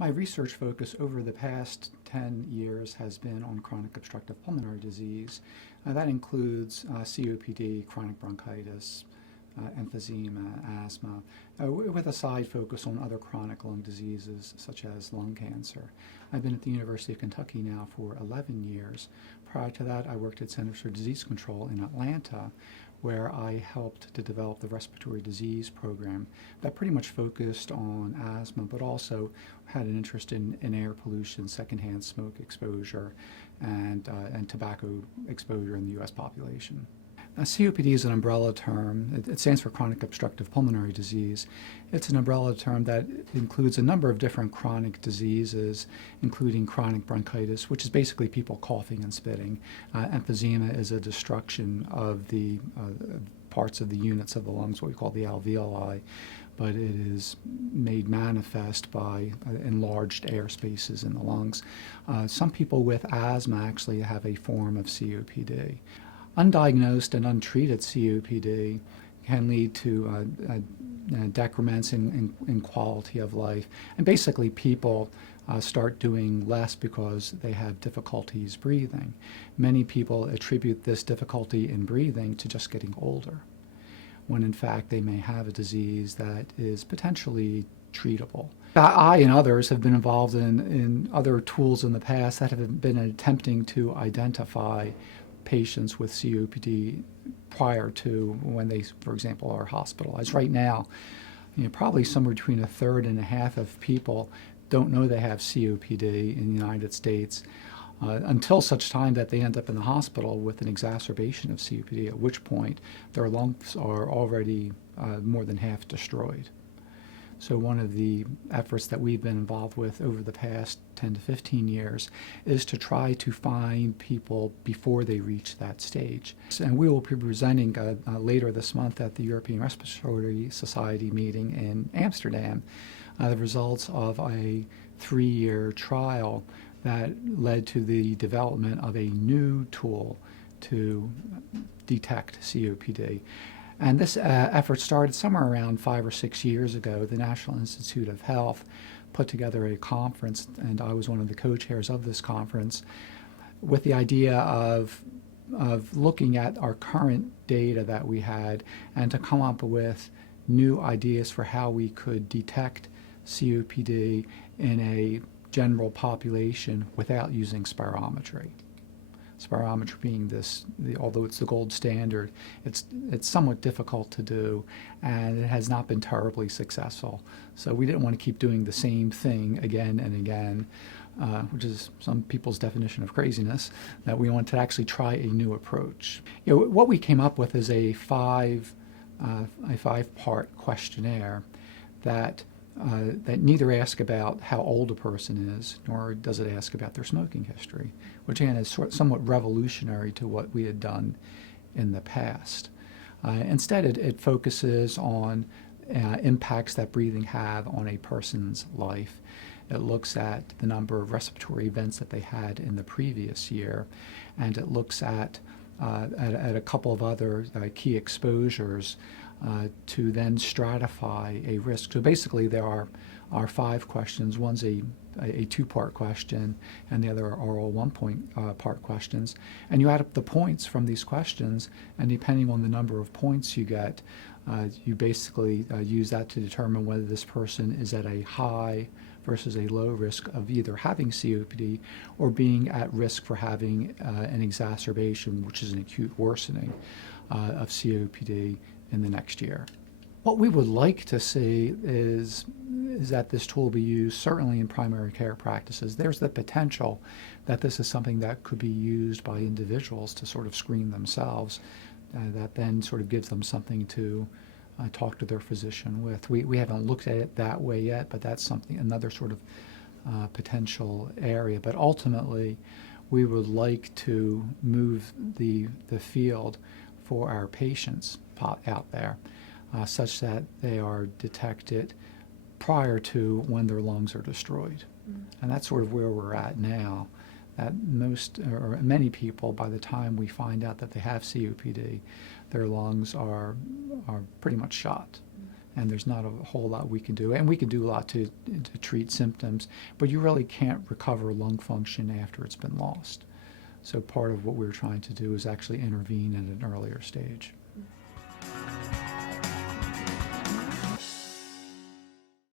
My research focus over the past 10 years has been on chronic obstructive pulmonary disease. That includes COPD, chronic bronchitis, emphysema, asthma, with a side focus on other chronic lung diseases such as lung cancer. I've been at the University of Kentucky now for 11 years. Prior to that, I worked at Centers for Disease Control in Atlanta, where I helped to develop the respiratory disease program that pretty much focused on asthma, but also had an interest in air pollution, secondhand smoke exposure, and tobacco exposure in the U.S. population. Now, COPD is an umbrella term. It stands for chronic obstructive pulmonary disease. It's an umbrella term that includes a number of different chronic diseases, including chronic bronchitis, which is basically people coughing and spitting. Emphysema is a destruction of the parts of the units of the lungs, what we call the alveoli, but it is made manifest by enlarged air spaces in the lungs. Some people with asthma actually have a form of COPD. Undiagnosed and untreated COPD can lead to decrements in quality of life. And basically people start doing less because they have difficulties breathing. Many people attribute this difficulty in breathing to just getting older, when in fact they may have a disease that is potentially treatable. I and others have been involved in other tools in the past that have been attempting to identify patients with COPD prior to when they, for example, are hospitalized. Right now, probably somewhere between a third and a half of people don't know they have COPD in the United States until such time that they end up in the hospital with an exacerbation of COPD, at which point their lungs are already more than half destroyed. So one of the efforts that we've been involved with over the past 10 to 15 years is to try to find people before they reach that stage. And we will be presenting later this month at the European Respiratory Society meeting in Amsterdam the results of a 3-year trial that led to the development of a new tool to detect COPD. And this effort started somewhere around 5 or 6 years ago. The National Institute of Health put together a conference, and I was one of the co-chairs of this conference, with the idea of looking at our current data that we had and to come up with new ideas for how we could detect COPD in a general population without using spirometry. Spirometry being although it's the gold standard, it's somewhat difficult to do, and it has not been terribly successful. So we didn't want to keep doing the same thing again and again, which is some people's definition of craziness, that we wanted to actually try a new approach. What we came up with is a five-part questionnaire that neither ask about how old a person is, nor does it ask about their smoking history, which again is somewhat revolutionary to what we had done in the past. Instead, it focuses on impacts that breathing have on a person's life. It looks at the number of respiratory events that they had in the previous year, and it looks at a couple of other key exposures to then stratify a risk. So basically there are 5 questions. One's a 2-part question, and the other are all 1-part questions. And you add up the points from these questions, and depending on the number of points you get, you basically use that to determine whether this person is at a high versus a low risk of either having COPD or being at risk for having an exacerbation, which is an acute worsening of COPD in the next year. What we would like to see is that this tool be used certainly in primary care practices. There's the potential that this is something that could be used by individuals to sort of screen themselves, that then sort of gives them something to talk to their physician with. We haven't looked at it that way yet, but that's another sort of potential area. But ultimately, we would like to move the field for our patients out there, such that they are detected prior to when their lungs are destroyed. And that's sort of where we're at now, that many people, by the time we find out that they have COPD, their lungs are pretty much shot. and there's not a whole lot we can do. And we can do a lot to treat symptoms, but you really can't recover lung function after it's been lost. So part of what we're trying to do is actually intervene at an earlier stage.